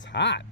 It's hot.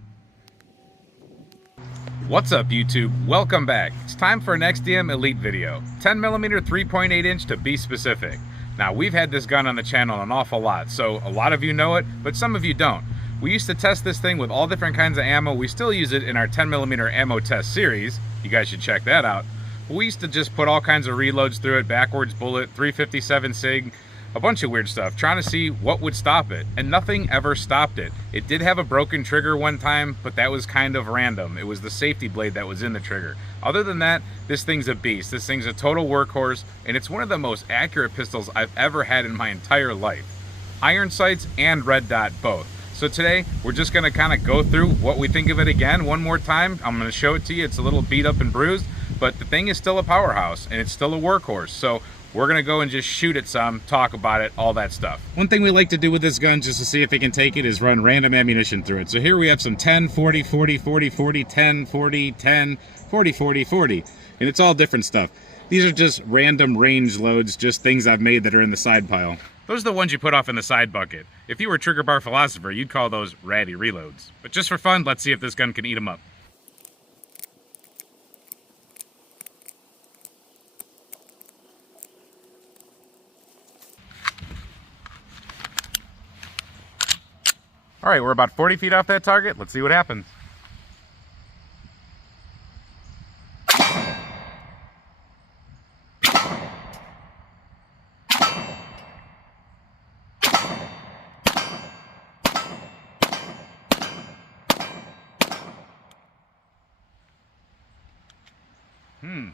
What's up, YouTube? Welcome back. It's time for an XDM Elite video. 10mm 3.8 inch to be specific. Now, we've had this gun on the channel an awful lot, so a lot of you know it, but some of you don't. We used to test this thing with all different kinds of ammo. We still use it in our 10mm ammo test series. You guys should check that out. We used to just put all kinds of reloads through it, backwards bullet, 357 SIG, a bunch of weird stuff, trying to see what would stop it, and nothing ever stopped it. It did have a broken trigger one time, but that was kind of random. It was the safety blade that was in the trigger. Other than that, this thing's a beast. This thing's a total workhorse, and it's one of the most accurate pistols I've ever had in my entire life. Iron sights and red dot both. So today, we're just gonna kind of go through what we think of it again one more time. I'm gonna show it to you. It's a little beat up and bruised, but the thing is still a powerhouse, and it's still a workhorse. So we're gonna go and just shoot it some, talk about it, all that stuff. One thing we like to do with this gun, just to see if it can take it, is run random ammunition through it. So here we have some 10, 40, 40, 40, 40, 10, 40, 10, 40, 40, 40. And it's all different stuff. These are just random range loads, just things I've made that are in the side pile. Those are the ones you put off in the side bucket. If you were a trigger bar philosopher, you'd call those ratty reloads. But just for fun, let's see if this gun can eat them up. All right, we're about 40 feet off that target. Let's see what happens.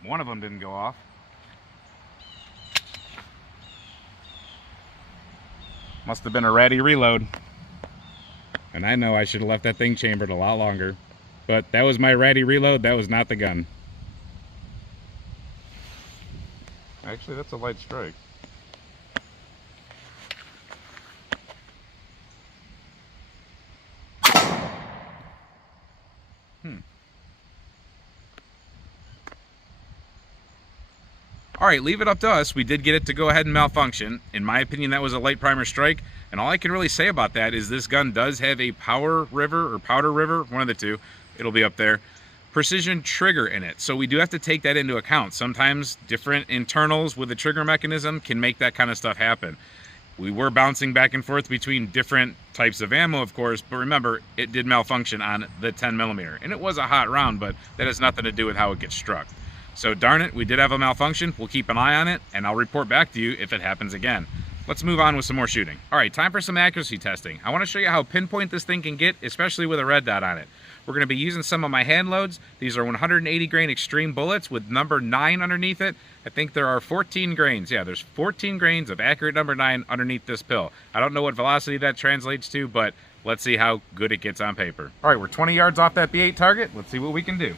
One of them didn't go off. Must have been a ratty reload. And I know I should have left that thing chambered a lot longer. But that was my ratty reload, that was not the gun. Actually, that's a light strike. All right, leave it up to us. We did get it to go ahead and malfunction. In my opinion, that was a light primer strike. And all I can really say about that is this gun does have a powder river, one of the two, it'll be up there, precision trigger in it. So we do have to take that into account. Sometimes different internals with the trigger mechanism can make that kind of stuff happen. We were bouncing back and forth between different types of ammo, of course, but remember, it did malfunction on the 10mm. And it was a hot round, but that has nothing to do with how it gets struck. So darn it, we did have a malfunction. We'll keep an eye on it, and I'll report back to you if it happens again. Let's move on with some more shooting. All right, time for some accuracy testing. I want to show you how pinpoint this thing can get, especially with a red dot on it. We're going to be using some of my hand loads. These are 180 grain extreme bullets with number 9 underneath it. I think there are 14 grains. Yeah, there's 14 grains of accurate number 9 underneath this pill. I don't know what velocity that translates to, but let's see how good it gets on paper. All right, we're 20 yards off that B8 target. Let's see what we can do.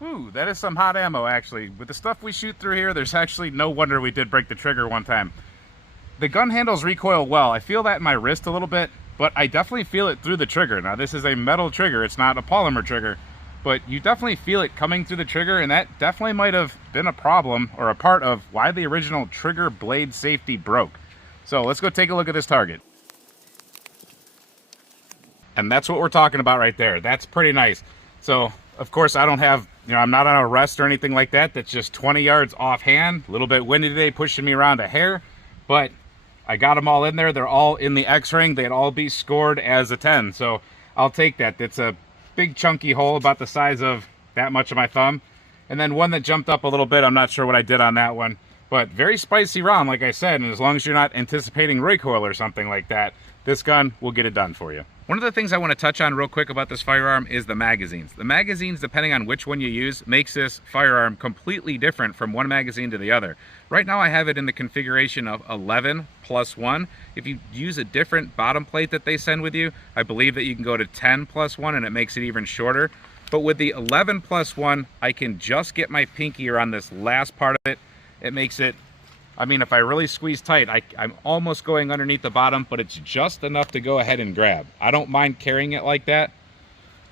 Ooh, that is some hot ammo, actually. With the stuff we shoot through here, there's actually no wonder we did break the trigger one time. The gun handles recoil well. I feel that in my wrist a little bit, but I definitely feel it through the trigger. Now, this is a metal trigger. It's not a polymer trigger, but you definitely feel it coming through the trigger, and that definitely might have been a problem or a part of why the original trigger blade safety broke. So let's go take a look at this target. And that's what we're talking about right there. That's pretty nice. So, of course, I don't have, I'm not on a rest or anything like that. That's just 20 yards offhand. A little bit windy today, pushing me around a hair. But I got them all in there. They're all in the X ring. They'd all be scored as a 10. So I'll take that. It's a big chunky hole about the size of that much of my thumb. And then one that jumped up a little bit, I'm not sure what I did on that one. But very spicy round, like I said, and as long as you're not anticipating recoil or something like that, this gun will get it done for you. One of the things I want to touch on real quick about this firearm is the magazines. The magazines, depending on which one you use, makes this firearm completely different from one magazine to the other. Right now I have it in the configuration of 11+1. If you use a different bottom plate that they send with you, I believe that you can go to 10+1 and it makes it even shorter. But with the 11+1, I can just get my pinky around this last part of it. It makes it, I mean, if I really squeeze tight, I'm almost going underneath the bottom, but it's just enough to go ahead and grab. I don't mind carrying it like that.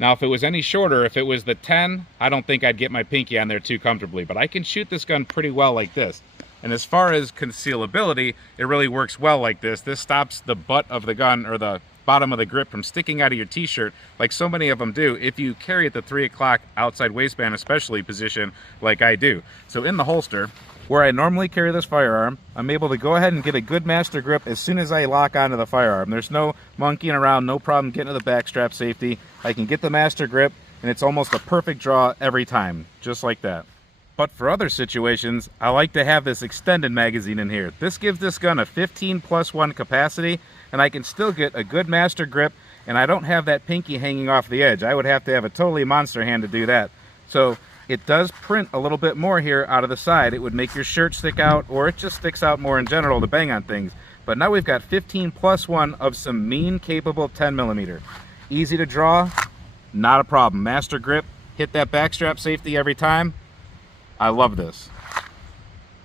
Now, if it was any shorter, if it was the 10, I don't think I'd get my pinky on there too comfortably, but I can shoot this gun pretty well like this. And as far as concealability, it really works well like this. This stops the butt of the gun, or the bottom of the grip, from sticking out of your t-shirt like so many of them do if you carry it the 3 o'clock outside waistband especially position like I do. So in the holster, where I normally carry this firearm, I'm able to go ahead and get a good master grip as soon as I lock onto the firearm. There's no monkeying around, no problem getting to the back strap safety. I can get the master grip, and it's almost a perfect draw every time, just like that. But for other situations, I like to have this extended magazine in here. This gives this gun a 15+1 capacity, and I can still get a good master grip, and I don't have that pinky hanging off the edge. I would have to have a totally monster hand to do that. So it does print a little bit more here out of the side. It would make your shirt stick out, or it just sticks out more in general to bang on things. But now we've got 15+1 of some mean capable 10mm. Easy to draw, not a problem. Master grip, hit that backstrap safety every time. I love this.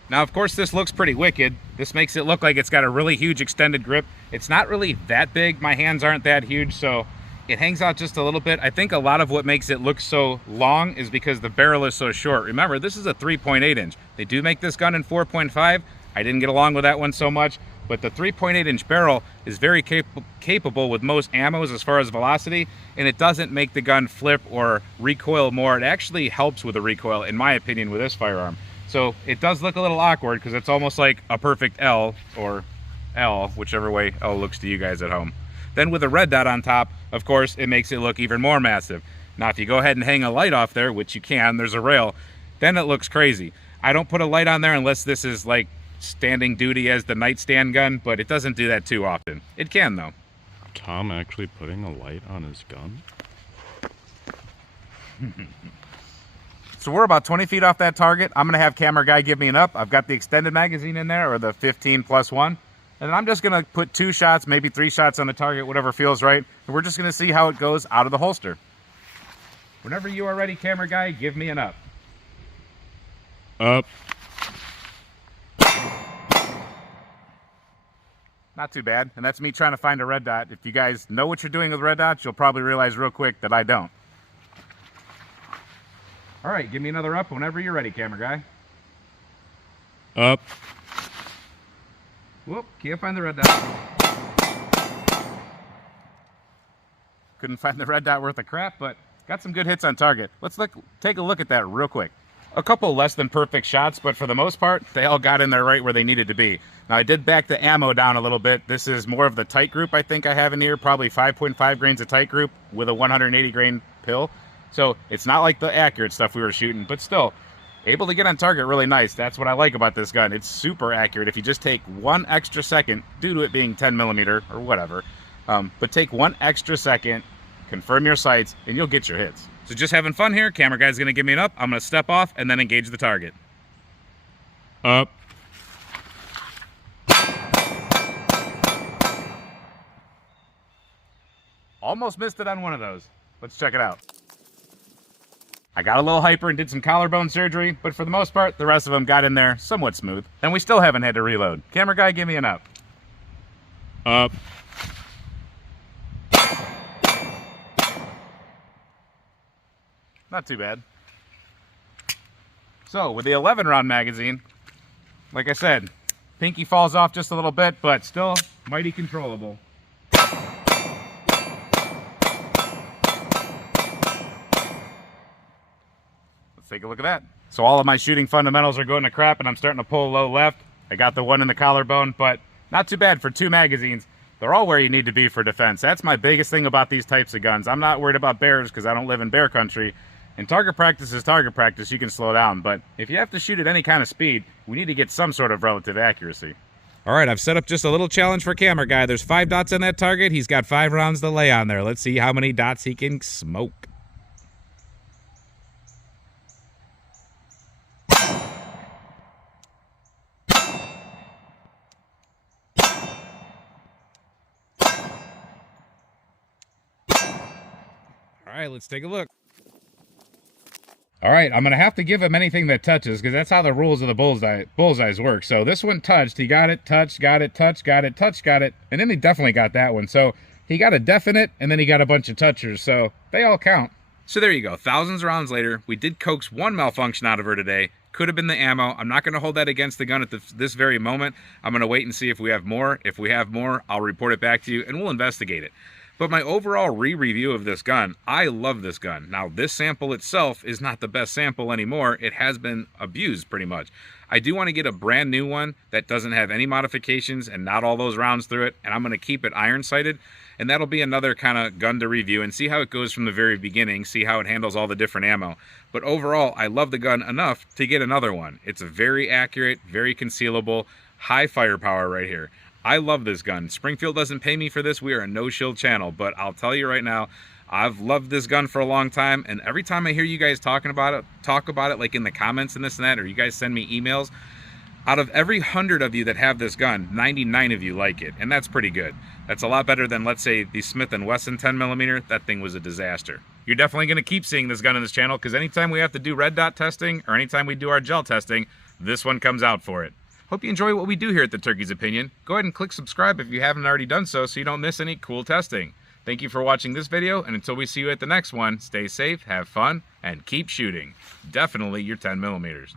Now, of course, this looks pretty wicked. This makes it look like it's got a really huge extended grip. It's not really that big. My hands aren't that huge, so it hangs out just a little bit. I think a lot of what makes it look so long is because the barrel is so short. Remember, this is a 3.8 inch. They do make this gun in 4.5. I didn't get along with that one so much, but the 3.8 inch barrel is very capable with most ammos as far as velocity, and it doesn't make the gun flip or recoil more. It actually helps with the recoil, in my opinion, with this firearm. So it does look a little awkward because it's almost like a perfect L, or L, whichever way L looks to you guys at home. Then with a red dot on top, of course, it makes it look even more massive. Now, if you go ahead and hang a light off there, which you can, there's a rail, then it looks crazy. I don't put a light on there unless this is like standing duty as the nightstand gun, but it doesn't do that too often. It can, though. Tom actually putting a light on his gun? So we're about 20 feet off that target. I'm gonna have camera guy give me an up. I've got the extended magazine in there, or the 15+1. And I'm just gonna put 2 shots, maybe 3 shots on the target, whatever feels right. And we're just gonna see how it goes out of the holster. Whenever you are ready, camera guy, give me an up. Up. Not too bad, and that's me trying to find a red dot. If you guys know what you're doing with red dots, you'll probably realize real quick that I don't. All right, give me another up whenever you're ready, camera guy. Up. Whoop, can't find the red dot. Couldn't find the red dot worth a crap, but got some good hits on target. Let's take a look at that real quick. A couple less than perfect shots, but for the most part, they all got in there right where they needed to be. Now, I did back the ammo down a little bit. This is more of the tight group I think I have in here, probably 5.5 grains of tight group with a 180 grain pill. So it's not like the accurate stuff we were shooting, but still able to get on target really nice. That's what I like about this gun. It's super accurate. If you just take 1 extra second, due to it being 10mm or whatever, but take 1 extra second, confirm your sights, and you'll get your hits. So just having fun here. Camera guy's gonna give me an up. I'm gonna step off and then engage the target. Up. Almost missed it on one of those. Let's check it out. I got a little hyper and did some collarbone surgery, but for the most part, the rest of them got in there somewhat smooth. And we still haven't had to reload. Camera guy, give me an up. Up. Not too bad. So with the 11 round magazine, like I said, pinky falls off just a little bit, but still mighty controllable. Take a look at that. So all of my shooting fundamentals are going to crap, and I'm starting to pull low left. I got the one in the collarbone, but not too bad for 2 magazines. They're all where you need to be for defense. That's my biggest thing about these types of guns. I'm not worried about bears because I don't live in bear country. And target practice is target practice. You can slow down. But if you have to shoot at any kind of speed, we need to get some sort of relative accuracy. All right, I've set up just a little challenge for camera guy. There's 5 dots on that target. He's got 5 rounds to lay on there. Let's see how many dots he can smoke. All right, let's take a look. All right, I'm going to have to give him anything that touches because that's how the rules of the bullseyes work. So this one touched. He got it, touched, got it, touched, got it, touched, got it. And then he definitely got that one. So he got a definite and then he got a bunch of touchers. So they all count. So there you go. Thousands of rounds later, we did coax one malfunction out of her today. Could have been the ammo. I'm not going to hold that against the gun at this very moment. I'm going to wait and see if we have more. If we have more, I'll report it back to you and we'll investigate it. But my overall re-review of this gun, I love this gun. Now, this sample itself is not the best sample anymore. It has been abused pretty much. I do want to get a brand new one that doesn't have any modifications and not all those rounds through it. And I'm going to keep it iron sighted. And that'll be another kind of gun to review and see how it goes from the very beginning, see how it handles all the different ammo. But overall, I love the gun enough to get another one. It's a very accurate, very concealable, high firepower right here. I love this gun. Springfield doesn't pay me for this. We are a no-shield channel, but I'll tell you right now, I've loved this gun for a long time, and every time I hear you guys talk about it like in the comments and this and that, or you guys send me emails, out of every 100 of you that have this gun, 99 of you like it, and that's pretty good. That's a lot better than, let's say, the Smith & Wesson 10mm. That thing was a disaster. You're definitely going to keep seeing this gun in this channel, because anytime we have to do red dot testing, or anytime we do our gel testing, this one comes out for it. Hope you enjoy what we do here at The Turkey's Opinion. Go ahead and click subscribe if you haven't already done so you don't miss any cool testing. Thank you for watching this video, and until we see you at the next one, stay safe, have fun, and keep shooting. Definitely your 10mm.